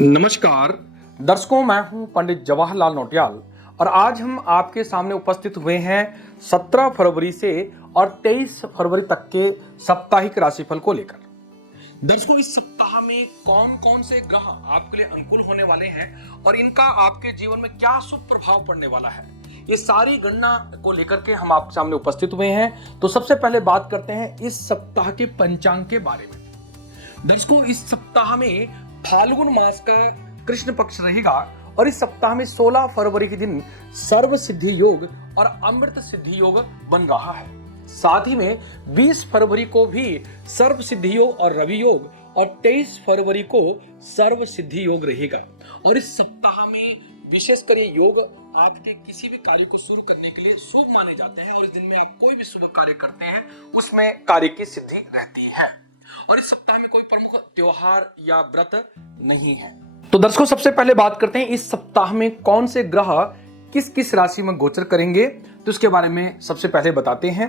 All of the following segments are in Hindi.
नमस्कार दर्शकों, मैं हूं पंडित जवाहरलाल नौटियाल और आज हम आपके सामने उपस्थित हुए हैं 17 फरवरी से और 23 फरवरी तक के साप्ताहिक राशिफल को लेकर। दर्शकों, इस सप्ताह में कौन कौन से ग्रह आपके लिए अनुकूल होने वाले हैं और इनका आपके जीवन में क्या शुभ प्रभाव पड़ने वाला है, ये सारी गणना को लेकर के हम आपके सामने उपस्थित हुए हैं। तो सबसे पहले बात करते हैं इस सप्ताह के पंचांग के बारे में। दर्शकों, इस सप्ताह में फाल्गुन मास का कृष्ण पक्ष रहेगा और इस सप्ताह में 16 फरवरी के दिन सर्व सिद्धि योग और अमृत सिद्धि योग बन रहा है। साथ ही में 20 फरवरी को भी सर्व सिद्धि योग और रवि योग और 23 फरवरी को सर्व सिद्धि योग रहेगा। और इस सप्ताह में विशेषकर ये योग आपके किसी भी कार्य को शुरू करने के लिए शुभ माने जाते हैं और इस दिन में आप कोई भी शुभ कार्य करते हैं उसमें कार्य की सिद्धि रहती है। और इस सप्ताह में कोई प्रमुख त्योहार या व्रत नहीं है। तो दर्शकों, सबसे पहले बात करते हैं इस सप्ताह में कौन से ग्रह किस किस राशि में गोचर करेंगे, तो उसके बारे में सबसे पहले बताते हैं।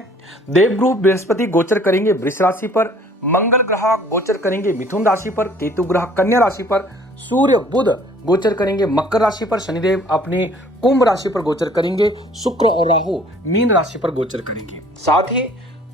देवगुरु बृहस्पति गोचर करेंगे वृष राशि पर, मंगल ग्रह गोचर करेंगे मिथुन राशि पर, केतु ग्रह कन्या राशि पर, सूर्य बुध गोचर करेंगे मकर राशि पर, शनिदेव अपनी कुंभ राशि पर गोचर करेंगे, शुक्र और राहु मीन राशि पर गोचर करेंगे। साथ ही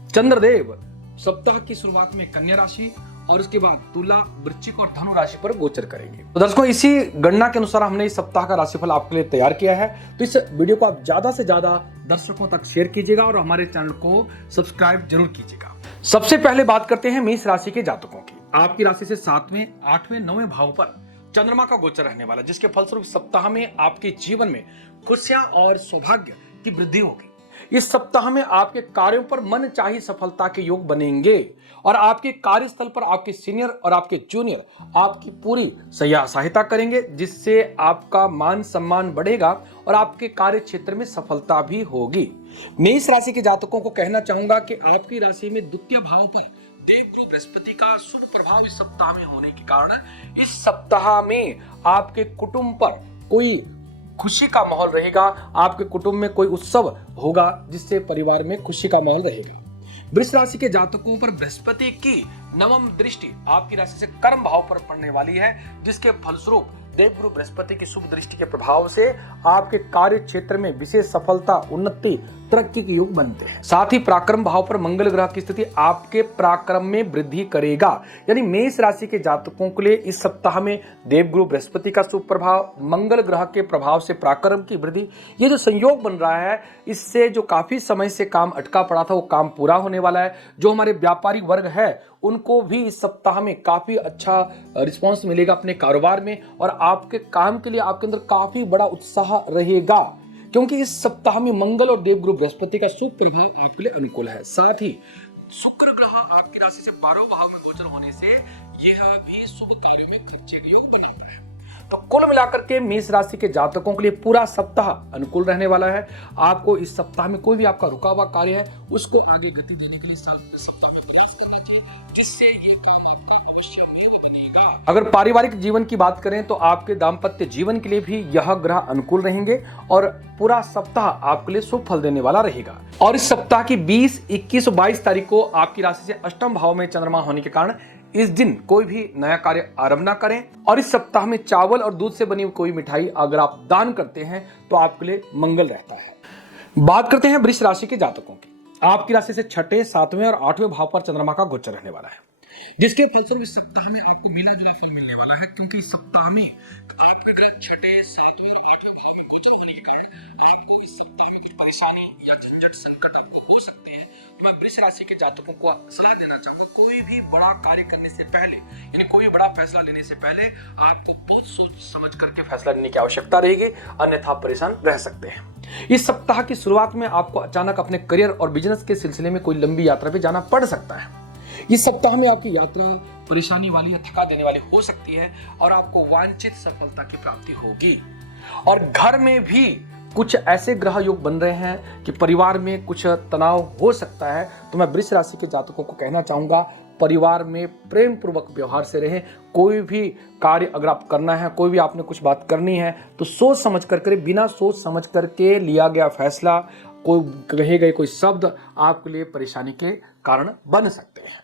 चंद्रदेव सप्ताह की शुरुआत में कन्या राशि और उसके बाद तुला, वृश्चिक और धनु राशि पर गोचर करेंगे। तो दर्शकों, इसी गणना के अनुसार हमने इस सप्ताह का राशिफल आपके लिए तैयार किया है। तो इस वीडियो को आप ज्यादा से ज्यादा दर्शकों तक शेयर कीजिएगा और हमारे चैनल को सब्सक्राइब जरूर कीजिएगा। सबसे पहले बात करते हैं मेष राशि के जातकों की। आपकी राशि से 7वें, 8वें, 9वें भाव पर चंद्रमा का गोचर रहने वाला, जिसके फलस्वरूप सप्ताह में आपके जीवन में खुशियां और सौभाग्य की वृद्धि होगी। इस सप्ताह में आपके कार्यों पर मन चाही सफलता के योग बनेंगे और आपके कार्यस्थल पर आपके सीनियर और आपके जूनियर आपकी पूरी सहायता करेंगे, जिससे आपका मान सम्मान बढ़ेगा और आपके कार्य क्षेत्र में सफलता भी होगी। मेष राशि के जातकों को कहना चाहूंगा कि आपकी राशि में द्वितीय भाव पर देवगुरु बृहस्पति का शुभ प्रभाव इस सप्ताह में होने के कारण इस सप्ताह में आपके कुटुंब पर कोई खुशी का माहौल रहेगा। आपके कुटुंब में कोई उत्सव होगा जिससे परिवार में खुशी का माहौल रहेगा। वृष राशि के जातकों पर बृहस्पति की नवम दृष्टि आपकी राशि से कर्म भाव पर पड़ने वाली है, जिसके फलस्वरूप देवगुरु बृहस्पति की शुभ दृष्टि के प्रभाव से आपके कार्य क्षेत्र में विशेष सफलता, उन्नति, तरक्की के योग बनते हैं। साथ ही पराक्रम भाव पर मंगल ग्रह की स्थिति आपके पराक्रम में वृद्धि करेगा। यानी मेष राशि के जातकों के लिए इस सप्ताह में देवगुरु बृहस्पति का शुभ प्रभाव, मंगल ग्रह के प्रभाव से पराक्रम की वृद्धि, ये जो संयोग बन रहा है, इससे जो काफी समय से काम अटका पड़ा था वो काम पूरा होने वाला है। जो हमारे व्यापारिक वर्ग है उनको भी इस सप्ताह में काफी अच्छा रिस्पांस मिलेगा अपने कारोबार में और आपके काम के लिए आपके अंदर काफी बड़ा उत्साह रहेगा, क्योंकि इस सप्ताह में मंगल और देवगुरु बृहस्पति का शुभ प्रभाव आपके लिए अनुकूल है। साथ ही शुक्र ग्रह आपकी राशि से 12वें भाव में गोचर होने से यह भी शुभ कार्यों में खर्चे का योग बनाता है। तो कुल मिलाकर के मेष राशि के जातकों के लिए पूरा सप्ताह अनुकूल रहने वाला है। आपको इस सप्ताह में कोई भी आपका रुका हुआ कार्य है उसको आगे गति देने के लिए सप्ताह में प्रयास करना चाहिए, जिससे ये काम आपका अवश्यमेव बनेगा। अगर पारिवारिक जीवन की बात करें तो आपके दाम्पत्य जीवन के लिए भी यह ग्रह अनुकूल रहेंगे और पूरा सप्ताह आपके लिए शुभ फल देने वाला रहेगा। और इस सप्ताह की 20, 21 और 22 तारीख को आपकी राशि से अष्टम भाव में चंद्रमा होने के कारण इस दिन कोई भी नया कार्य आरंभ ना करें। और इस सप्ताह में चावल और दूध से बनी कोई मिठाई अगर आप दान करते हैं तो आपके लिए मंगल रहता है। बात करते हैं वृष राशि के जातकों की। आपकी राशि से 6ठे, 7वें और 8वें भाव पर चंद्रमा का गोचर रहने वाला है, जिसके फलस्वरूप इस सप्ताह में आपको मिला जुला फल मिलने वाला है, क्योंकि इस सप्ताह में आपके ग्रह 6ठे, 7वें और 8वें भाव में गोचर होने के कारण आपको इस सप्ताह में कुछ परेशानी या झंझट संकट आपको हो सकते हैं। तो मैं वृष राशि के जातकों को सलाह देना चाहूंगा, कोई भी बड़ा कार्य करने से पहले यानी कोई भी बड़ा फैसला लेने से पहले आपको बहुत सोच समझ करके फैसला लेने की आवश्यकता रहेगी, अन्यथा परेशान रह सकते हैं। इस सप्ताह की शुरुआत में आपको अचानक अपने करियर और बिजनेस के सिलसिले में कोई लंबी यात्रा पे जाना पड़ सकता है। इस सप्ताह में आपकी यात्रा परेशानी वाली या थका देने वाली हो सकती है और आपको वांछित सफलता की प्राप्ति होगी। और घर में भी कुछ ऐसे ग्रह योग बन रहे हैं कि परिवार में कुछ तनाव हो सकता है। तो मैं वृष राशि के जातकों को कहना चाहूंगा, परिवार में प्रेम पूर्वक व्यवहार से रहें। कोई भी कार्य अगर आप करना है, कोई भी आपने कुछ बात करनी है तो सोच समझ कर करें। बिना सोच समझ करके लिया गया फैसला, कोई कहे गए कोई शब्द आपके लिए परेशानी के कारण बन सकते हैं।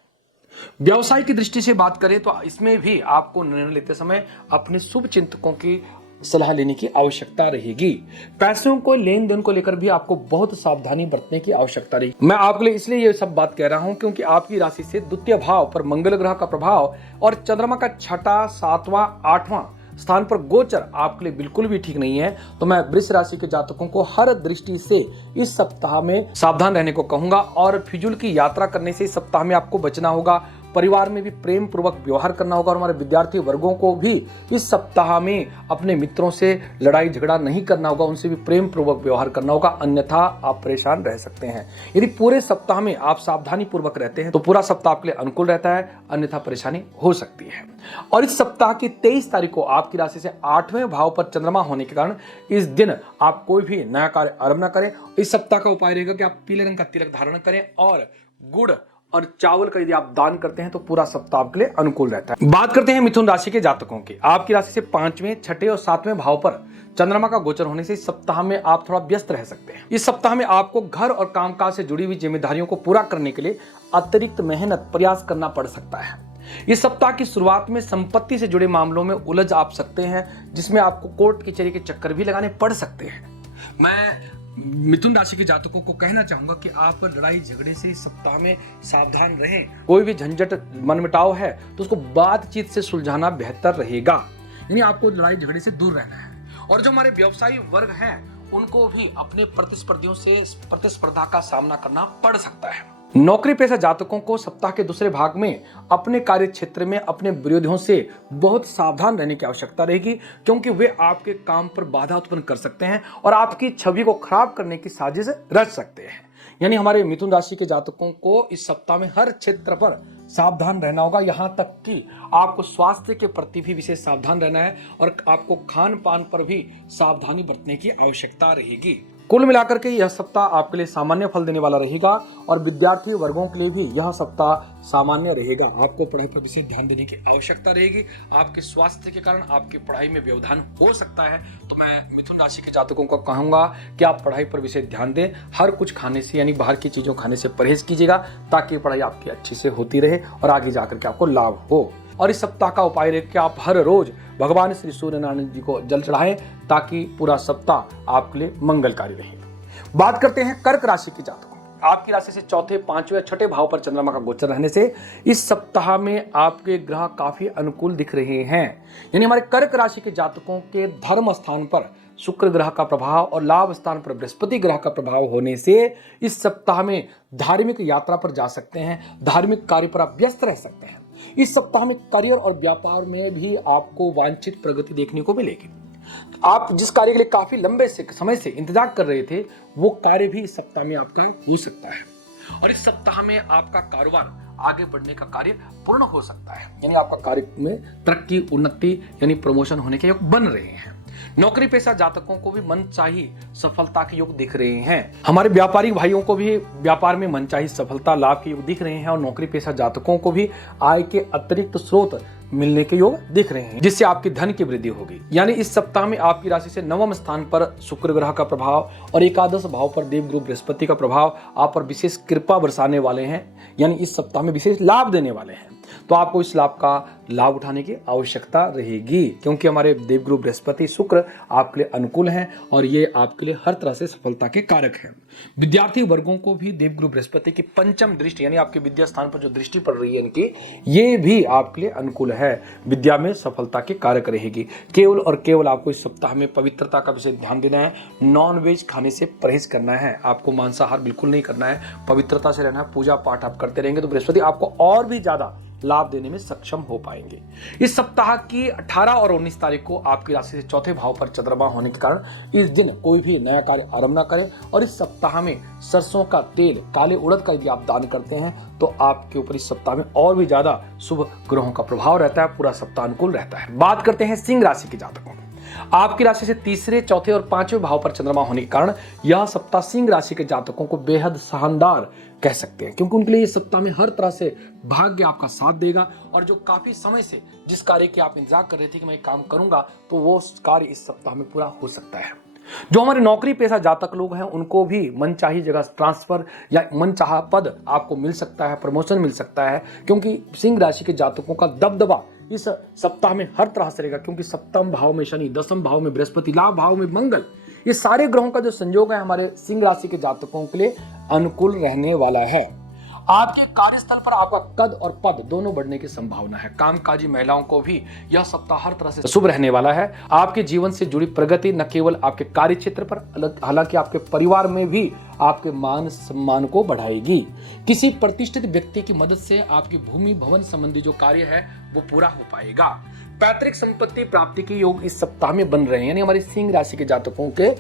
व्यवसाय की दृष्टि से बात करें तो इसमें भी आपको निर्णय लेते समय अपने शुभ चिंतकों की सलाह लेने की आवश्यकता रहेगी। पैसों को लेन देन को लेकर भी आपको बहुत सावधानी बरतने की आवश्यकता रहेगी। मैं आपके लिए इसलिए ये सब बात कह रहा हूं क्योंकि आपकी राशि से द्वितीय भाव पर मंगल ग्रह का प्रभाव और चंद्रमा का छठा, सातवां, आठवां स्थान पर गोचर आपके लिए बिल्कुल भी ठीक नहीं है। तो मैं वृष राशि के जातकों को हर दृष्टि से इस सप्ताह में सावधान रहने को कहूंगा और फिजूल की यात्रा करने से इस सप्ताह में आपको बचना होगा। परिवार में भी प्रेम पूर्वक व्यवहार करना होगा और हमारे विद्यार्थी वर्गों को भी इस सप्ताह में अपने मित्रों से लड़ाई झगड़ा नहीं करना होगा, उनसे भी प्रेम पूर्वक व्यवहार करना होगा, अन्यथा आप परेशान रह सकते हैं। यदि पूरे सप्ताह में आप सावधानी पूर्वक रहते हैं तो पूरा सप्ताह आपके लिए अनुकूल रहता है, अन्यथा परेशानी हो सकती है। और इस सप्ताह की 23 तारीख को आपकी राशि से 8वें भाव पर चंद्रमा होने के कारण इस दिन आप कोई भी नया कार्य आरंभ न करें। इस सप्ताह का उपाय रहेगा कि आप पीले रंग का तिलक धारण करें और गुड़ और चावल का यदि आप दान करते हैं तो पूरा सप्ताह आपके लिए अनुकूल रहता है। बात करते हैं मिथुन राशि के जातकों की। आपकी राशि से 5वें, 6ठे और 7वें भाव पर चंद्रमा का गोचर होने से इस सप्ताह में आप थोड़ा व्यस्त रह सकते हैं। इस सप्ताह में आपको घर और कामकाज से जुड़ी हुई जिम्मेदारियों को पूरा करने के लिए अतिरिक्त मेहनत प्रयास करना पड़ सकता है। इस सप्ताह की शुरुआत में संपत्ति से जुड़े मामलों में उलझ आप सकते हैं, जिसमें आपको कोर्ट कचहरी के चक्कर भी लगाने पड़ सकते हैं। मैं मिथुन राशि के जातकों को कहना चाहूंगा कि आप लड़ाई झगड़े से इस सप्ताह में सावधान रहें। कोई भी झंझट मनमुटाव है तो उसको बातचीत से सुलझाना बेहतर रहेगा, यानी आपको लड़ाई झगड़े से दूर रहना है। और जो हमारे व्यवसायी वर्ग हैं उनको भी अपने प्रतिस्पर्धियों से प्रतिस्पर्धा का सामना करना पड़ सकता है। नौकरी पेशा जातकों को सप्ताह के दूसरे भाग में अपने कार्य क्षेत्र में अपने विरोधियों से बहुत सावधान रहने की आवश्यकता रहेगी, क्योंकि वे आपके काम पर बाधा उत्पन्न कर सकते हैं और आपकी छवि को खराब करने की साजिश रच सकते हैं। यानी हमारे मिथुन राशि के जातकों को इस सप्ताह में हर क्षेत्र पर सावधान रहना होगा, यहाँ तक कि आपको स्वास्थ्य के प्रति भी विशेष सावधान रहना है और आपको खान पान पर भी सावधानी बरतने की आवश्यकता रहेगी। कुल मिलाकर के यह सप्ताह आपके लिए सामान्य फल देने वाला रहेगा और विद्यार्थी वर्गों के लिए भी यह सप्ताह सामान्य रहेगा। आपको पढ़ाई पर विशेष ध्यान देने की आवश्यकता रहेगी। आपके स्वास्थ्य के कारण आपकी पढ़ाई में व्यवधान हो सकता है, तो मैं मिथुन राशि के जातकों को कहूंगा कि आप पढ़ाई पर विशेष ध्यान दें। हर कुछ खाने से यानी बाहर की चीजों खाने से परहेज कीजिएगा, ताकि पढ़ाई आपकी अच्छी से होती रहे और आगे जाकर के आपको लाभ हो। और इस सप्ताह का उपाय रहे कि आप हर रोज भगवान श्री सूर्य नारायण जी को जल चढ़ाएं, ताकि पूरा सप्ताह आपके लिए मंगलकारी रहे। बात करते हैं कर्क राशि के जातकों। आपकी राशि से 4थे, 5वें और 6ठे भाव पर चंद्रमा का गोचर रहने से इस सप्ताह में आपके ग्रह काफी अनुकूल दिख रहे हैं। यानी हमारे कर्क राशि के जातकों के धर्म स्थान पर शुक्र ग्रह का प्रभाव और लाभ स्थान पर बृहस्पति ग्रह का प्रभाव होने से इस सप्ताह में धार्मिक यात्रा पर जा सकते हैं, धार्मिक कार्य पर आप व्यस्त रह सकते हैं। इस सप्ताह में करियर और व्यापार में भी आपको वांछित प्रगति देखने को मिलेगी। आप जिस कार्य के लिए काफी लंबे समय से इंतजार कर रहे थे, वो कार्य भी इस सप्ताह में आपका हो सकता है और इस सप्ताह में आपका कारोबार आगे बढ़ने का कार्य पूर्ण हो सकता है। यानी आपका कार्य में तरक्की, उन्नति यानी प्रमोशन होने के योग बन रहे हैं। नौकरी पेशा जातकों को भी मनचाही सफलता के योग दिख रहे हैं। हमारे व्यापारिक भाइयों को भी व्यापार में मनचाही सफलता, लाभ के योग दिख रहे हैं और नौकरी पेशा जातकों को भी आय के अतिरिक्त स्रोत मिलने के योग दिख रहे हैं, जिससे आपकी धन की वृद्धि होगी। यानी इस सप्ताह में आपकी राशि से 9वें स्थान पर शुक्र ग्रह का प्रभाव और एकादश भाव पर देवगुरु बृहस्पति का प्रभाव आप पर विशेष कृपा बरसाने वाले हैं, यानी इस सप्ताह में विशेष लाभ देने वाले हैं। तो आपको इस लाभ का लाभ उठाने की आवश्यकता रहेगी, क्योंकि हमारे देवगुरु बृहस्पति शुक्र आपके लिए अनुकूल हैं और ये आपके लिए हर तरह से सफलता के कारक हैं। विद्यार्थी वर्गों को भी देवगुरु बृहस्पति की पंचम दृष्टि यानी आपके विद्या स्थान पर जो दृष्टि पड़ रही है इनकी, ये भी आपके लिए अनुकूल है, विद्या में सफलता के कारक रहेगी। केवल और केवल आपको इस सप्ताह में पवित्रता का विशेष ध्यान देना है, नॉन वेज खाने से परहेज करना है, आपको मांसाहार बिल्कुल नहीं करना है, पवित्रता से रहना है, पूजा पाठ आप करते रहेंगे तो बृहस्पति आपको और भी ज्यादा लाभ देने में सक्षम हो पाएंगे। इस सप्ताह की 18 और 19 तारीख को आपकी राशि से 4थे भाव पर चंद्रमा होने के कारण इस दिन कोई भी नया कार्य आरंभ न करें और इस सप्ताह में सरसों का तेल, काले उड़द का यदि आप दान करते हैं तो आपके ऊपर इस सप्ताह में और भी ज्यादा शुभ ग्रहों का प्रभाव रहता है, पूरा सप्ताह अनुकूल रहता है। बात करते हैं सिंह राशि के जातकों। आपकी राशि से 3रे, 4थे और 5वें भाव पर चंद्रमा होने के कारण यह सप्ताह सिंह राशि के जातकों को बेहद शानदार कह सकते हैं, क्योंकि उनके लिए इस सप्ताह में हर तरह से भाग्य आपका साथ देगा और जो काफी समय से जिस कार्य की आप इंतजार कर रहे थे कि मैं काम करूंगा, तो वो कार्य इस सप्ताह में पूरा हो सकता है। जो हमारे नौकरी पेशा जातक लोग हैं उनको भी मनचाही जगह ट्रांसफर या मनचाहा पद आपको मिल सकता है, प्रमोशन मिल सकता है, क्योंकि सिंह राशि के जातकों का दबदबा इस सप्ताह में हर तरह से रहेगा। क्योंकि सप्तम भाव में शनि, दसम भाव में बृहस्पति, लाभ भाव में मंगल, ये सारे ग्रहों का जो संयोग है हमारे सिंह राशि के जातकों के लिए अनुकूल रहने वाला है। आपके कार्यस्थल पर आपका कद और पद दोनों बढ़ने की संभावना है। कामकाजी महिलाओं को भी यह सप्ताह हर तरह से शुभ रहने वाला है। आपके जीवन से जुड़ी प्रगति न केवल आपके कार्य क्षेत्र पर, हालांकि आपके परिवार में भी आपके मान सम्मान को बढ़ाएगी। किसी प्रतिष्ठित व्यक्ति की मदद से आपकी भूमि भवन संबंधी जो कार्य है वो पूरा हो पाएगा। पैतृक संपत्ति प्राप्ति के योग इस सप्ताह में बन रहे हैं, यानी हमारे सिंह राशि के जातकों के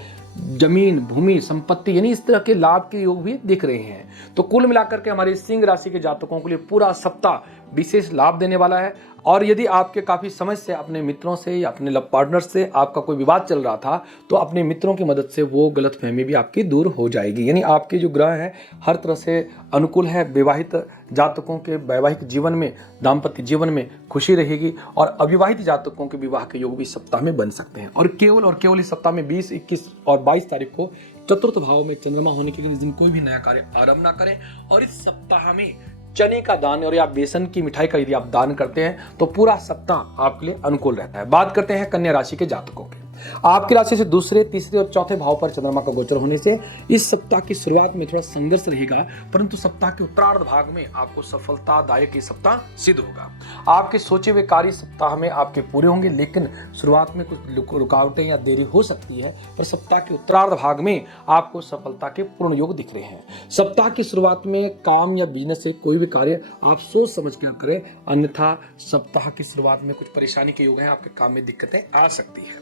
जमीन, भूमि, संपत्ति यानी इस तरह के लाभ के योग भी दिख रहे हैं। तो कुल मिलाकर के हमारे सिंह राशि के जातकों के लिए पूरा सप्ताह विशेष लाभ देने वाला है। और यदि आपके काफी समय से अपने मित्रों से या अपने लव पार्टनर से आपका कोई विवाद चल रहा था, तो अपने मित्रों की मदद से वो गलतफहमी भी आपकी दूर हो जाएगी। यानी आपके जो ग्रह है हर तरह से अनुकूल है। विवाहित जातकों के वैवाहिक जीवन में, दाम्पत्य जीवन में खुशी रहेगी और अविवाहित जातकों के विवाह के योग भी सप्ताह में बन सकते हैं। और केवल इस सप्ताह में 20, 21 और 22 तारीख को चतुर्थ भाव में चंद्रमा होने के लिए इस दिन कोई भी नया कार्य आरंभ ना करें। और इस सप्ताह में चने का दान और या बेसन की मिठाई का यदि आप दान करते हैं तो पूरा सप्ताह आपके लिए अनुकूल रहता है। बात करते हैं कन्या राशि के जातकों की। आपकी राशि से दूसरे, तीसरे और चौथे भाव पर चंद्रमा का गोचर होने से इस सप्ताह की शुरुआत में थोड़ा संघर्ष रहेगा, परंतु सप्ताह के उत्तरार्ध भाग में आपको सफलतादायक ये सप्ताह सिद्ध होगा। आपके सोचे हुए कार्य सप्ताह में आपके पूरे होंगे, लेकिन शुरुआत में कुछ रुकावटें या देरी हो सकती है, पर सप्ताह के उत्तरार्ध भाग में आपको सफलता के पूर्ण योग दिख रहे हैं। सप्ताह की शुरुआत में काम या बिजनेस से कोई भी कार्य आप सोच समझ कर करें, अन्यथा सप्ताह की शुरुआत में कुछ परेशानी के योग हैं, आपके काम में दिक्कतें आ सकती है।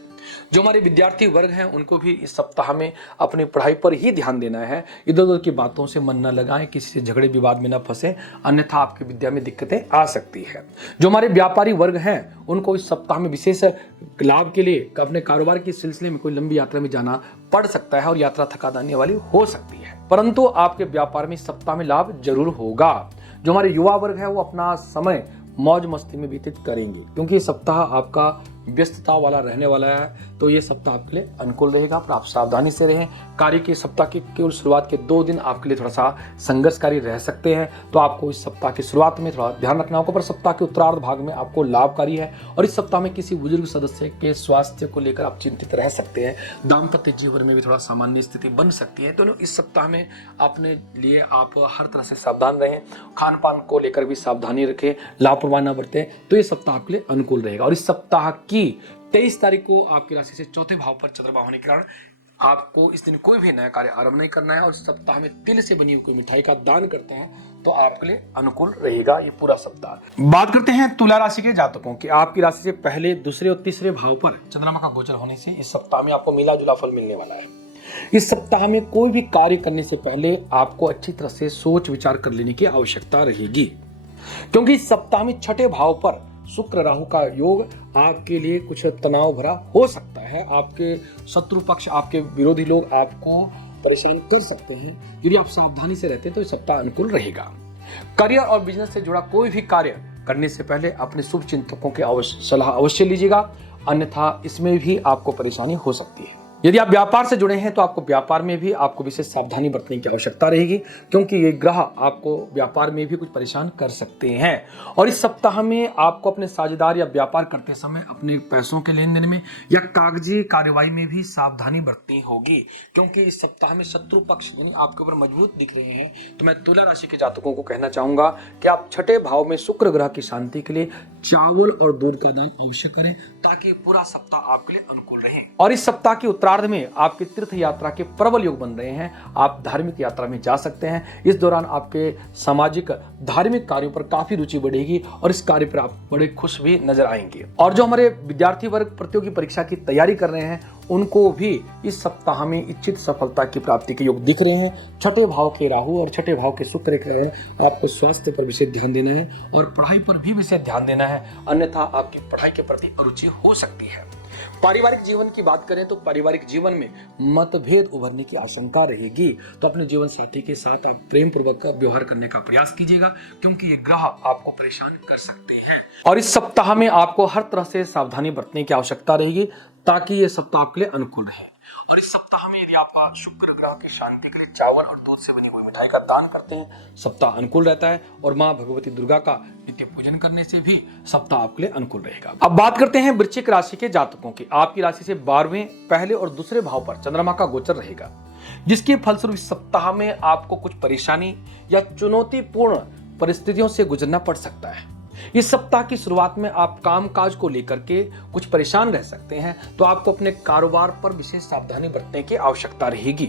जो हमारे विद्यार्थी वर्ग हैं उनको भी इस सप्ताह में अपनी पढ़ाई पर ही ध्यान देना है। इधर उधर की बातों से मन न लगाएं, किसी से झगड़े विवाद में न फंसे, अन्यथा आपकी विद्या में दिक्कतें आ सकती है। जो हमारे व्यापारी वर्ग हैं उनको इस सप्ताह में विशेष लाभ के लिए अपने कारोबार के सिलसिले में कोई लंबी यात्रा में जाना पड़ सकता है और यात्रा थका देने वाली हो सकती है, परंतु आपके व्यापार में इस सप्ताह में लाभ जरूर होगा। जो हमारे युवा वर्ग है वो अपना समय मौज मस्ती में व्यतीत करेंगे, क्योंकि सप्ताह आपका व्यस्तता वाला रहने वाला है। तो ये सप्ताह आपके लिए अनुकूल रहेगा, पर आप सावधानी से रहें। कार्य के सप्ताह की केवल शुरुआत के 2 दिन आपके लिए थोड़ा सा संघर्षकारी रह सकते हैं, तो आपको इस सप्ताह की शुरुआत में थोड़ा ध्यान रखना होगा। पर सप्ताह के उत्तरार्ध भाग में आपको लाभकारी है और इस सप्ताह में किसी बुजुर्ग सदस्य के स्वास्थ्य को लेकर आप चिंतित रह सकते हैं। दाम्पत्य जीवन में भी थोड़ा सामान्य स्थिति बन सकती है। तो इस सप्ताह में अपने लिए आप हर तरह से सावधान रहें, खान पान को लेकर भी सावधानी रखें, लापरवाही न बरतें, तो ये सप्ताह आपके लिए अनुकूल रहेगा। और इस सप्ताह की 23 तारीख को आपकी राशि से चौथे भाव पर चंद्रमा होने के कारण आपको इस दिन कोई भी नया कार्य आरंभ नहीं करना है। और इस सप्ताह में तिल से बनी हुई कोई मिठाई का दान करते हैं तो आपके लिए अनुकूल रहेगा ये पूरा सप्ताह। बात करते हैं तुला राशि के जातकों की। आपकी राशि से पहले, दूसरे और तीसरे भाव पर चंद्रमा का गोचर होने से इस सप्ताह में आपको मिला जुला फल मिलने वाला है। इस सप्ताह में कोई भी कार्य करने से पहले आपको अच्छी तरह से सोच विचार कर लेने की आवश्यकता रहेगी, क्योंकि इस सप्ताह में छठे भाव पर शुक्र राहु का योग आपके लिए कुछ तनाव भरा हो सकता है। आपके शत्रु पक्ष, आपके विरोधी लोग आपको परेशान कर सकते हैं। यदि आप सावधानी से रहते हैं तो इस सप्ताह अनुकूल रहेगा। करियर और बिजनेस से जुड़ा कोई भी कार्य करने से पहले अपने शुभ चिंतकों की सलाह अवश्य लीजिएगा, अन्यथा इसमें भी आपको परेशानी हो सकती है। यदि आप व्यापार से जुड़े हैं तो आपको व्यापार में भी आपको विशेष सावधानी बरतने की आवश्यकता रहेगी, क्योंकि ये ग्रह आपको व्यापार में भी कुछ परेशान कर सकते हैं। और इस सप्ताह में आपको अपने साझेदार या व्यापार करते समय अपने पैसों के लेन देन में या कागजी कार्यवाही में भी सावधानी बरतनी होगी, क्योंकि इस सप्ताह में शत्रु पक्ष यानी आपके ऊपर मजबूत दिख रहे हैं। तो मैं तुला राशि के जातकों को कहना चाहूंगा कि आप छठे भाव में शुक्र ग्रह की शांति के लिए चावल और दूध का दान अवश्य करें, ताकि पूरा सप्ताह आपके लिए अनुकूल रहे। और इस सप्ताह के उत्तरार्ध में आपके तीर्थ यात्रा के प्रबल योग बन रहे हैं। आप धार्मिक यात्रा में जा सकते हैं। इस दौरान आपके सामाजिक धार्मिक कार्यों पर काफी रुचि बढ़ेगी और इस कार्य पर आप बड़े खुश भी नजर आएंगे। और जो हमारे विद्यार्थी वर्ग प्रतियोगी परीक्षा की तैयारी कर रहे हैं उनको भी इस सप्ताह में इच्छित सफलता की प्राप्ति के योग दिख रहे हैं। छठे भाव के राहु और छठे भाव के शुक्र के कारण आपको स्वास्थ्य पर विशेष ध्यान देना है और पढ़ाई पर भी विशेष ध्यान देना है, अन्यथा आपकी पढ़ाई के प्रति अरुचि हो सकती है। पारिवारिक जीवन की बात करें तो पारिवारिक जीवन में मतभेद उभरने की आशंका रहेगी, तो अपने जीवन साथी के साथ आप प्रेम पूर्वक व्यवहार करने का प्रयास कीजिएगा, क्योंकि ये ग्रह आपको परेशान कर सकते हैं। और इस सप्ताह में आपको हर तरह से सावधानी बरतने की आवश्यकता रहेगी ताकि ये सप्ताह आपके लिए अनुकूल रहे। और इस सप्ताह में यदि आप शुक्र ग्रह की शांति के लिए चावल और दूध से बनी हुई मिठाई का दान करते हैं, सप्ताह अनुकूल रहता है। और मां भगवती दुर्गा का नित्य पूजन करने से भी सप्ताह आपके लिए अनुकूल रहेगा। अब बात करते हैं वृश्चिक राशि के जातकों की। आपकी राशि से 12वें, पहले और दूसरे भाव पर चंद्रमा का गोचर रहेगा, जिसके फलस्वरूप इस सप्ताह में आपको कुछ परेशानी या चुनौतीपूर्ण परिस्थितियों से गुजरना पड़ सकता है। इस सप्ताह की शुरुआत में आप कामकाज को लेकर के कुछ परेशान रह सकते हैं, तो आपको अपने कारोबार पर विशेष सावधानी बरतने की आवश्यकता रहेगी,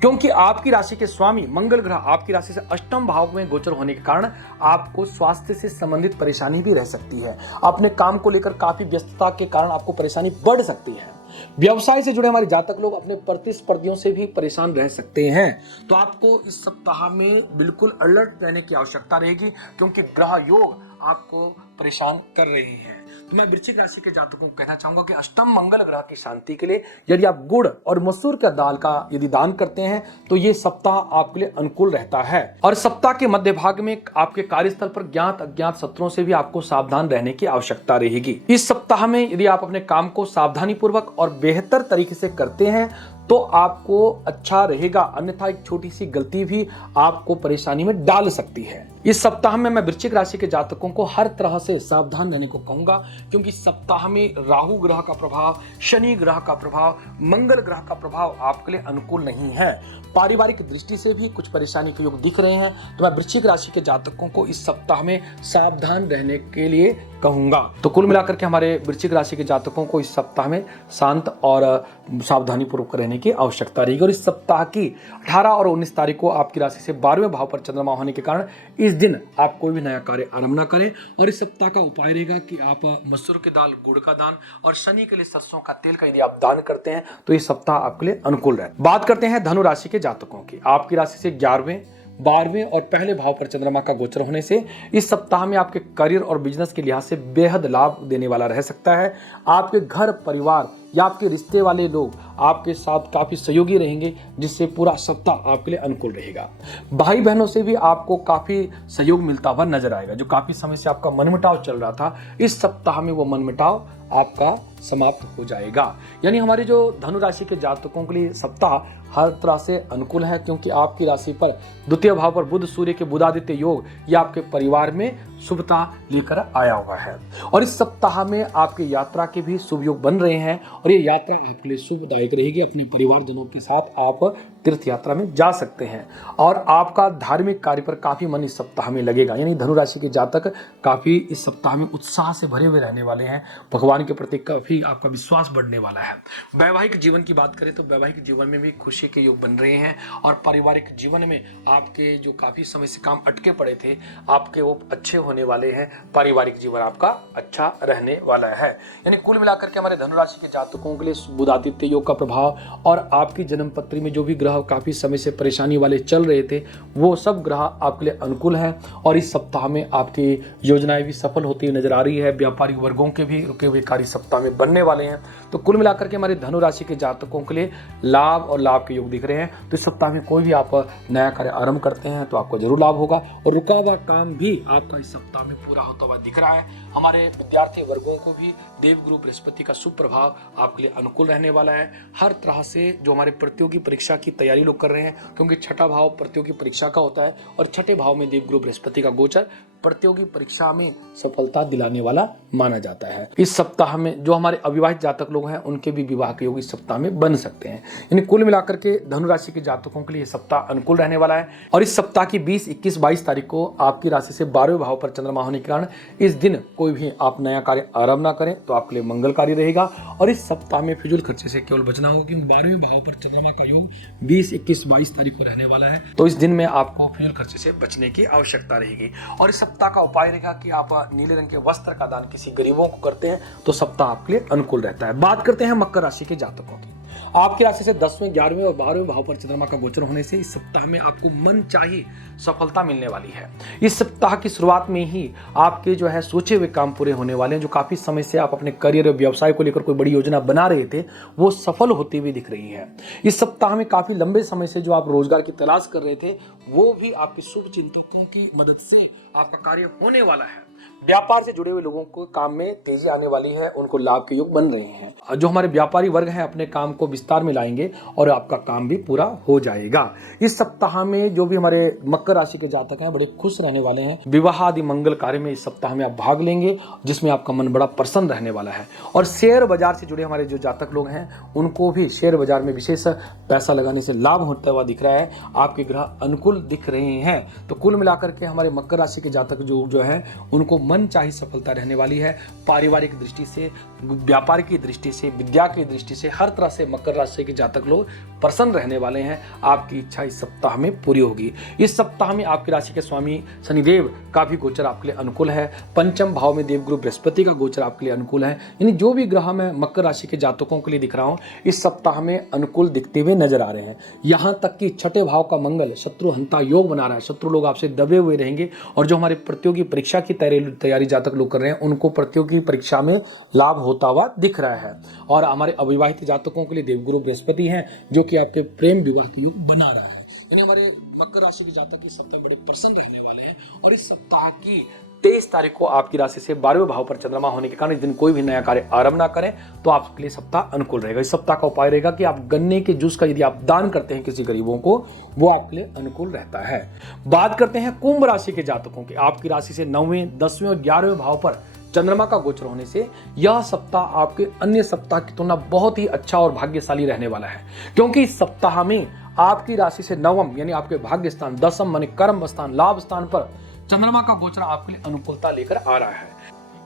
क्योंकि आपकी राशि के स्वामी मंगल ग्रह आपकी राशि से अष्टम भाव में गोचर होने के कारण आपको स्वास्थ्य से संबंधित परेशानी भी रह सकती है। अपने काम को लेकर काफी व्यस्तता के कारण आपको परेशानी बढ़ सकती है। व्यवसाय से जुड़े हमारे जातक लोग अपने प्रतिस्पर्धियों से भी परेशान रह सकते हैं, तो आपको इस सप्ताह में बिल्कुल अलर्ट रहने की आवश्यकता रहेगी, क्योंकि ग्रह योग आपको परेशान कर रही है। तो मैं वृश्चिक राशि के जातकों को कहना चाहूंगा कि अष्टम मंगल ग्रह की शांति के लिए यदि आप गुड़ और मसूर का दाल का यदि दान करते हैं तो ये सप्ताह आपके लिए अनुकूल रहता है। और सप्ताह के मध्य भाग में आपके कार्यस्थल पर ज्ञात अज्ञात शत्रुओं से भी आपको सावधान रहने की आवश्यकता रहेगी। इस सप्ताह में यदि आप अपने काम को सावधानी पूर्वक और बेहतर तरीके से करते हैं तो आपको अच्छा रहेगा, अन्यथा एक छोटी सी गलती भी आपको परेशानी में डाल सकती है। इस सप्ताह में मैं वृश्चिक राशि के जातकों को हर तरह से सावधान रहने को कहूंगा, क्योंकि सप्ताह में राहु ग्रह का प्रभाव, शनि ग्रह का प्रभाव, मंगल ग्रह का प्रभाव आपके लिए अनुकूल नहीं है। पारिवारिक दृष्टि से भी कुछ परेशानी के योग दिख रहे हैं, तो मैं वृश्चिक राशि के जातकों को इस सप्ताह में सावधान रहने के लिए कहूंगा। तो कुल मिलाकर के हमारे वृश्चिक राशि के जातकों को इस सप्ताह में शांत और सावधानी पूर्वक रहने की आवश्यकता रहेगी। और इस सप्ताह की 18 और 19 तारीख को आपकी राशि से 12वें भाव पर चंद्रमा होने के कारण इस दिन आप कोई भी नया कार्य आरंभ न करें। और इस सप्ताह का उपाय रहेगा कि आप मसूर की दाल, गुड़ का दान और शनि के लिए सरसों का तेल का यदि आप दान करते हैं तो ये सप्ताह आपके लिए अनुकूल है। बात करते हैं धनु राशि के जातकों की। आपकी राशि से 11वें, 12वें और पहले भाव पर चंद्रमा का गोचर होने से इस सप्ताह में आपके करियर और बिजनेस के लिहाज से बेहद लाभ देने वाला रह सकता है। आपके घर परिवार या आपके रिश्ते वाले लोग आपके साथ काफी सहयोगी रहेंगे, जिससे पूरा सप्ताह आपके लिए अनुकूल रहेगा। भाई बहनों से भी आपको काफी सहयोग मिलता हुआ नजर आएगा। जो काफी समय से आपका मनमुटाव चल रहा था, इस सप्ताह में वो मनमुटाव आपका समाप्त हो जाएगा। यानी हमारे जो धनु राशि के जातकों के लिए सप्ताह हर तरह से अनुकूल है, क्योंकि आपकी राशि पर द्वितीय भाव पर बुध सूर्य के बुधादित्य योग ये आपके परिवार में शुभता लेकर आया हुआ है। और इस सप्ताह में आपकी यात्रा के भी शुभ योग बन रहे हैं, और ये यात्रा आपके लिए शुभदायक रहेगी। अपने परिवार जनों के साथ आप तीर्थ यात्रा में जा सकते हैं, और आपका धार्मिक कार्य पर काफी मन इस सप्ताह में लगेगा। यानी धनु राशि के जातक काफी इस सप्ताह में उत्साह से भरे हुए रहने वाले हैं। भगवान के प्रति काफी आपका विश्वास बढ़ने वाला है। वैवाहिक जीवन की बात करें तो वैवाहिक जीवन में भी खुशी के योग बन रहे हैं, और पारिवारिक जीवन में आपके जो काफी समय से काम अटके पड़े थे आपके वो अच्छे होने वाले हैं। पारिवारिक जीवन आपका अच्छा रहने वाला है। यानी कुल मिलाकर के हमारे धनु राशि के जातकों के लिए बुधादित्य योग का प्रभाव और आपकी जन्म पत्री में जो भी ग्रह काफी समय से परेशानी वाले चल रहे थे वो सब ग्रह आपके लिए अनुकूल है। और इस सप्ताह में आपकी योजनाएं भी सफल होती हुई नजर आ रही है। व्यापारिक वर्गों के भी रुके हुए कार्य सप्ताह में बनने वाले हैं। तो कुल मिलाकर के हमारे धनु राशि के जातकों के लिए लाभ और लाभ के योग दिख रहे हैं। तो इस सप्ताह में कोई भी आप नया कार्य आरंभ करते हैं तो आपको जरूर लाभ होगा, और रुका हुआ काम भी आपका इस सप्ताह में पूरा होता हुआ दिख रहा है। हमारे विद्यार्थी वर्गों को भी देवगुरु बृहस्पति का शुभ प्रभाव आपके लिए अनुकूल रहने वाला है। हर तरह से जो हमारे प्रतियोगी परीक्षा की तैयारी लोग कर रहे हैं, क्योंकि छठा भाव प्रतियोगी परीक्षा का होता है और छठे भाव में देवगुरु बृहस्पति का गोचर प्रतियोगी परीक्षा में सफलता दिलाने वाला माना जाता है। इस सप्ताह में जो हमारे अविवाहित जातक लोग हैं उनके भी विवाह के योग इस सप्ताह में बन सकते हैं। यानी कुल मिलाकर के धनु राशि के जातकों के लिए सप्ताह अनुकूल रहने वाला है। और इस सप्ताह की 20, 21, 22 तारीख को आपकी राशि से 12वें भाव पर चंद्रमा होने के कारण इस दिन कोई भी आप नया कार्य आरंभ ना करें तो आपके लिए मंगलकारी रहेगा। और इस सप्ताह में फिजूल खर्चे से केवल बचना होगा, क्योंकि 12वें भाव पर चंद्रमा का योग 20, 21, 22 तारीख को रहने वाला है। तो इस दिन में आपको फिजूल खर्चे से बचने की आवश्यकता रहेगी। और इस सप्ताह का उपाय रहेगा कि आप नीले रंग के वस्त्र का दान किसी गरीबों को करते हैं तो सप्ताह आपके लिए अनुकूल रहता है। बात करते हैं मकर राशि के जातकों की। आपकी राशि से 10वें, 11वें और 12वें भाव पर चंद्रमा का गोचर होने से इस सप्ताह में आपको मन चाही सफलता मिलने वाली है। इस सप्ताह की शुरुआत में ही आपके जो है सोचे हुए काम पूरे होने वाले हैं। जो काफी समय से आप अपने करियर और व्यवसाय को लेकर कोई बड़ी योजना बना रहे थे, वो सफल होती हुई दिख रही है। इस सप्ताह में काफी लंबे समय से जो आप रोजगार की तलाश कर रहे थे, वो भी आपके शुभ चिंतकों की मदद से आपका कार्य होने वाला है। व्यापार से जुड़े हुए लोगों को काम में तेजी आने वाली है, उनको लाभ के योग बन रहे हैं। जो हमारे व्यापारी वर्ग हैं अपने काम को विस्तार में लाएंगे और आपका काम भी पूरा हो जाएगा। इस सप्ताह में जो भी हमारे मकर राशि के जातक हैं, बड़े खुश रहने वाले हैं। विवाह आदि मंगल कार्य में इस सप्ताह में आप भाग लेंगे, जिसमें आपका मन बड़ा प्रसन्न रहने वाला है। और शेयर बाजार से जुड़े हमारे जो जातक लोग हैं, उनको भी शेयर बाजार में विशेष पैसा लगाने से लाभ होता हुआ दिख रहा है। आपके ग्रह अनुकूल दिख रहे हैं। तो कुल मिलाकर के हमारे मकर राशि के जातक जो है उनको मन चाही सफलता रहने वाली है। पारिवारिक दृष्टि से, व्यापार की दृष्टि से, विद्या की दृष्टि से, हर तरह से मकर राशि के जातक लोग प्रसन्न रहने वाले हैं। आपकी इच्छा इस सप्ताह में पूरी होगी। इस सप्ताह में आपकी राशि के स्वामी शनिदेव का भी गोचर आपके लिए अनुकूल है। पंचम भाव में देवगुरु बृहस्पति का गोचर आपके लिए अनुकूल है। यानी जो भी ग्रह मैं मकर राशि के जातकों के लिए दिख रहा हूं, इस सप्ताह में अनुकूल दिखते हुए नजर आ रहे हैं। यहां तक कि छठे भाव का मंगल शत्रु हंता योग बना रहा है। शत्रु लोग आपसे दबे हुए रहेंगे। और जो हमारे प्रतियोगी परीक्षा की तैयारी जातक लोग कर रहे हैं, उनको प्रतियोगी परीक्षा में लाभ होता हुआ दिख रहा है। और हमारे अविवाहित जातकों के लिए देवगुरु बृहस्पति हैं, जो कि आपके प्रेम विवाह के योग बना रहा है। यानी हमारे मकर राशि के जातक इस सप्ताह बड़े प्रसन्न रहने वाले हैं। और इस सप्ताह की 23 तारीख को आपकी राशि से 12वें भाव पर चंद्रमा होने के कारण इस दिन कोई भी नया कार्य आरंभ ना करें, तो आपके लिए सप्ताह अनुकूल रहेगा। इस सप्ताह का उपाय रहेगा कि आप गन्ने के जूस का यदि आप दान करते हैं किसी गरीबों को, वो आपके लिए अनुकूल रहता है। बात करते हैं कुंभ राशि के जातकों की। आपकी राशि से 9वें, 10वें और 11वें भाव पर चंद्रमा का गोचर होने से यह सप्ताह आपके अन्य सप्ताह की तुलना बहुत ही अच्छा और भाग्यशाली रहने वाला है। क्योंकि इस सप्ताह में आपकी राशि से 9वां यानी आपके भाग्य स्थान, 10वां माने कर्म स्थान, लाभ स्थान पर चंद्रमा का गोचर आपके लिए अनुकूलता लेकर आ रहा है।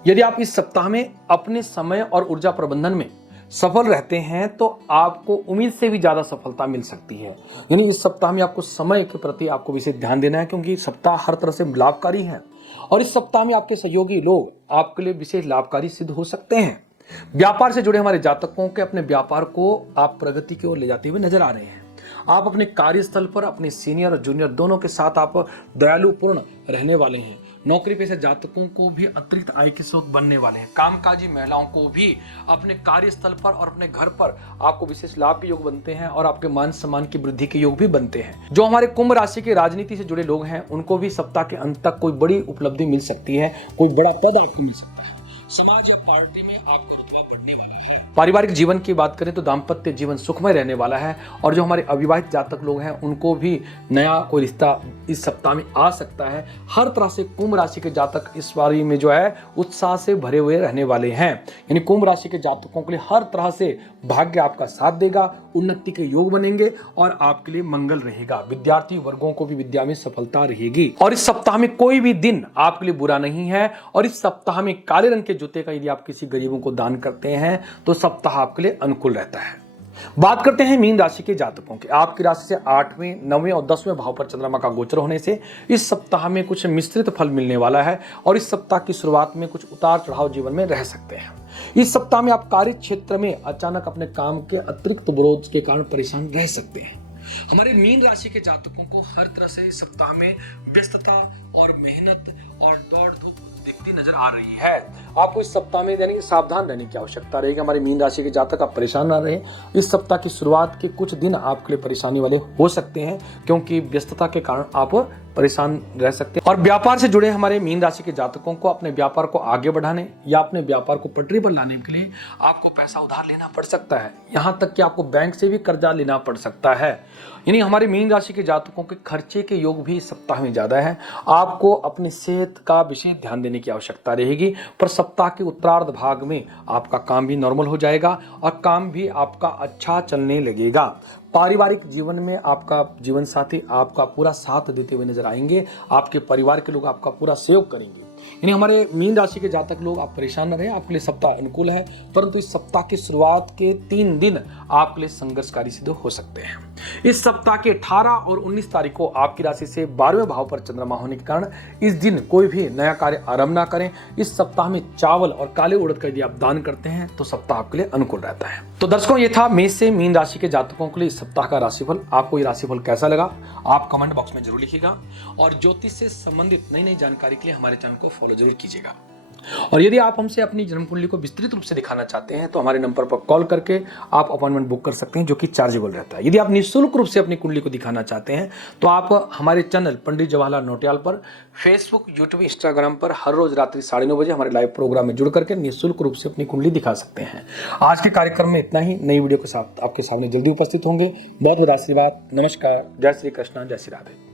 यदि आप इस सप्ताह में अपने समय और ऊर्जा प्रबंधन में सफल रहते हैं, तो आपको उम्मीद से भी ज्यादा सफलता मिल सकती है। यानी इस सप्ताह में आपको समय के प्रति आपको विशेष ध्यान देना है, क्योंकि सप्ताह हर तरह से लाभकारी है। और इस सप्ताह में आपके सहयोगी लोग आपके लिए विशेष लाभकारी सिद्ध हो सकते हैं। व्यापार से जुड़े हमारे जातकों के अपने व्यापार को आप प्रगति की ओर ले जाते हुए नजर आ रहे हैं। आप अपने कार्यस्थल पर अपने सीनियर और जूनियर दोनों के साथ आप दयालुपूर्ण रहने वाले हैं। नौकरी पेशा जातकों को भी अतिरिक्त आय के स्रोत बनने वाले हैं। कामकाजी महिलाओं को भी अपने कार्यस्थल पर और अपने घर पर आपको विशेष लाभ के योग बनते हैं और आपके मान सम्मान की वृद्धि के योग भी बनते हैं। जो हमारे कुंभ राशि के राजनीति से जुड़े लोग हैं, उनको भी सप्ताह के अंत तक कोई बड़ी उपलब्धि मिल सकती है, कोई बड़ा पद आपको मिल सकता है। समाज या पार्टी में आपको रुतबा बढ़ने वाला है। पारिवारिक जीवन की बात करें तो दाम्पत्य जीवन सुखमय रहने वाला है। और जो हमारे अविवाहित जातक लोग हैं, उनको भी नया कोई रिश्ता इस सप्ताह में आ सकता है। हर तरह से कुंभ राशि के जातक इस बारी में जो है उत्साह से भरे हुए रहने वाले हैं। यानी कुंभ राशि के जातकों के लिए हर तरह से भाग्य आपका साथ देगा, उन्नति के योग बनेंगे और आपके लिए मंगल रहेगा। विद्यार्थी वर्गों को भी विद्या में सफलता रहेगी। और इस सप्ताह में कोई भी दिन आपके लिए बुरा नहीं है। और इस सप्ताह में काले रंग के जूते का यदि आप किसी गरीबों को दान करते हैं, तो सप्ताह आपके लिए अनुकूल रहता है। बात करते हैं मीन राशि के जातकों की। आपकी राशि से 8वें, 9वें और 10वें भाव पर चंद्रमा का गोचर होने से इस सप्ताह में कुछ मिश्रित फल मिलने वाला है। और इस सप्ताह की शुरुआत में कुछ उतार चढ़ाव जीवन में रह सकते हैं। इस सप्ताह में आप कार्य क्षेत्र में अचानक अपने काम के अतिरिक्त विरोध के कारण परेशान रह सकते हैं। हमारे मीन राशि के जातकों को हर तरह से इस सप्ताह में व्यस्तता और मेहनत और दौड़ धूप दिखती नजर आ रही है। आपको इस सप्ताह में यानी सावधान रहने की आवश्यकता रहेगी। हमारे मीन राशि के जातक आप परेशान ना रहे। इस सप्ताह की शुरुआत के कुछ दिन आपके लिए परेशानी वाले हो सकते हैं, क्योंकि व्यस्तता के कारण आप परेशान रह सकते हैं। और व्यापार से जुड़े हमारे मीन राशि के जातकों को अपने व्यापार को आगे बढ़ाने या अपने व्यापार को पटरी पर लाने के लिए आपको पैसा उधार लेना पड़ सकता है। यहाँ तक कि आपको बैंक से भी कर्जा लेना पड़ सकता है। यानी हमारे मीन राशि के जातकों के खर्चे के योग भी इस सप्ताह में ज्यादा है। आपको अपनी सेहत का विशेष ध्यान देने की आवश्यकता रहेगी। पर सप्ताह के उत्तरार्ध भाग में आपका काम भी नॉर्मल हो जाएगा और काम भी आपका अच्छा चलने लगेगा। पारिवारिक जीवन में आपका जीवन साथी आपका पूरा साथ देते हुए नजर आएंगे। आपके परिवार के लोग आपका पूरा सहयोग करेंगे। यानी हमारे मीन राशि के जातक लोग, आप परेशान न रहें, आपके लिए सप्ताह अनुकूल है, परंतु इस सप्ताह की शुरुआत के 3 दिन आपके लिए संघर्षकारी सिद्ध हो सकते हैं। इस सप्ताह के 18 और 19 तारीख को आपकी राशि से 12वें भाव पर चंद्रमा होने के कारण इस दिन कोई भी नया कार्य आरंभ ना करें। इस सप्ताह में चावल और काले उड़द का यदि आप दान करते हैं तो सप्ताह आपके लिए अनुकूल रहता है। तो दर्शकों, ये था मेष से मीन राशि के जातकों के लिए इस सप्ताह का राशिफल। आपको ये राशिफल कैसा लगा आप कमेंट बॉक्स में जरूर लिखिएगा, और ज्योतिष से संबंधित नई नई जानकारी के लिए हमारे चैनल को फॉलो जरूर कीजिएगा। और यदि आप हमसे अपनी जन्म कुंडली को विस्तृत रूप से दिखाना चाहते हैं तो हमारे नंबर पर कॉल करके आप अपॉइंटमेंट बुक कर सकते हैं, जो कि चार्जेबल रहता है। यदि आप निःशुल्क रूप से अपनी कुंडली को दिखाना चाहते हैं तो आप हमारे चैनल पंडित जवाहरलाल नौटियाल पर फेसबुक, यूट्यूब, इंस्टाग्राम पर हर रोज रात्रि 9:30 बजे हमारे लाइव प्रोग्राम में जुड़ करके निःशुल्क रूप से अपनी कुंडली दिखा सकते हैं। आज के कार्यक्रम में इतना ही। नई वीडियो के साथ आपके सामने जल्दी उपस्थित होंगे। बहुत बहुत आशीर्वाद। नमस्कार। जय श्री कृष्ण, जय श्री राधे।